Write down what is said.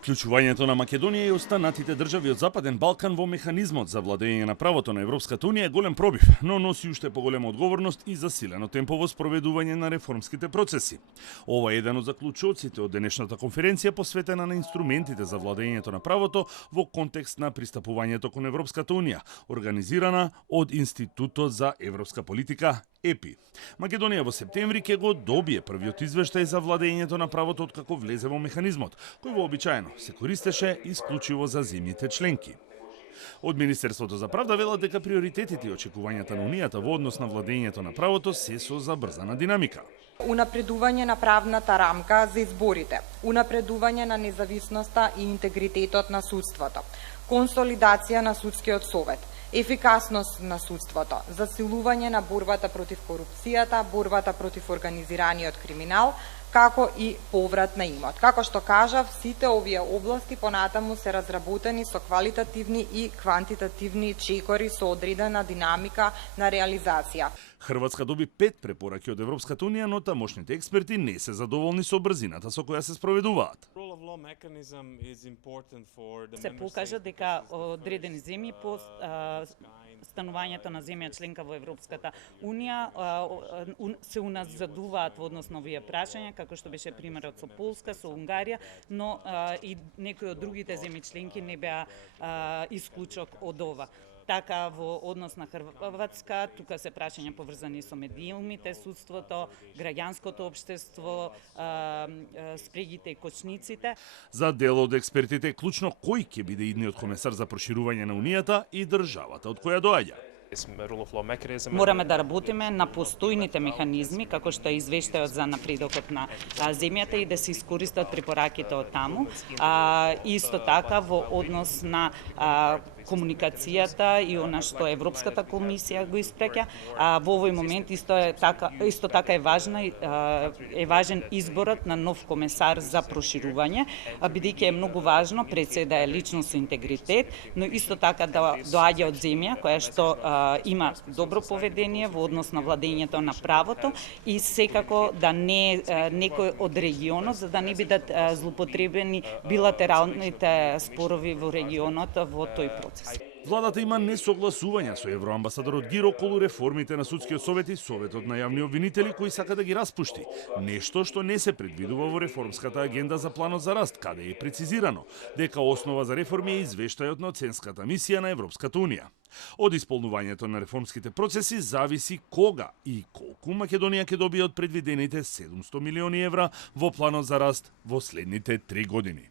Вклучувањето на Македонија и останатите држави од Западен Балкан во механизмот за владење на правото на Европската унија е голем пробив, но носи уште поголема одговорност и засилено темпо во спроведување на реформските процеси. Ова е еден од заклучоците од денешната конференција посветена на инструментите за владењето на правото во контекст на пристапувањето кон Европската унија, организирана од Институтот за европска политика ЕПИ. Македонија во септември ќе го добие првиот извештај за владењето на правото откако влезе во механизмот, кој вообичаено се користеше исклучиво за земјите членки. Од Министерството за правда велат дека приоритетите и очекувањата на Унијата во однос на владењето на правото се со забрзана динамика. Унапредување на правната рамка за изборите, унапредување на независноста и интегритетот на судството, консолидација на судскиот совет, ефикасност на судството, засилување на борбата против корупцијата, борбата против организираниот криминал, како и поврат на имот. Како што кажав, сите овие области понатаму се разработени со квалитативни и квантитативни чекори со одредена динамика на реализација. Хрватска доби 5 препораки од Европската унија, но тамошните експерти не се задоволни со брзината со која се спроведуваат. Се покажа дека одредени земји по станувањето на земја членка во Европската унија се уназадуваат во однос на овие прашања, како што беше примерот со Полска, со Унгарија, но и некои од другите земји членки не беа исклучок од ова. Така во однос на Хрватска, тука се прашања поврзани со медиумите, судството, граѓанското општество, спрегите и кочниците. За дел од експертите е клучно кој ќе биде идниот комесар за проширување на Унијата и државата од која доаѓа. Мораме да работиме на постојните механизми, како што е извештајот за напредокот на земјата и да се искористат препораките од таму. Исто така во однос на комуникацијата и она што Европската комисија го испреќа. Во овој момент исто така е важен изборот на нов комесар за проширување, бидејќи е многу важно пред се да е личност со интегритет, но исто така да доаѓа од земја која што има добро поведение во однос на владењето на правото и секако да не е некој од регионот, за да не бидат злоупотребени билатералните спорови во регионот во тој процес. Владата има несогласувања со евроамбасадорот Гир околу реформите на судскиот совет и советот на јавни обвинители кои сака да ги распушти. Нешто што не се предвидува во реформската агенда за планот за раст, каде е прецизирано дека основа за реформи е извештајот на оценската мисија на Европската унија. Од исполнувањето на реформските процеси зависи кога и колку Македонија ќе добие од предвидените 700 милиони евра во планот за раст во следните 3 години.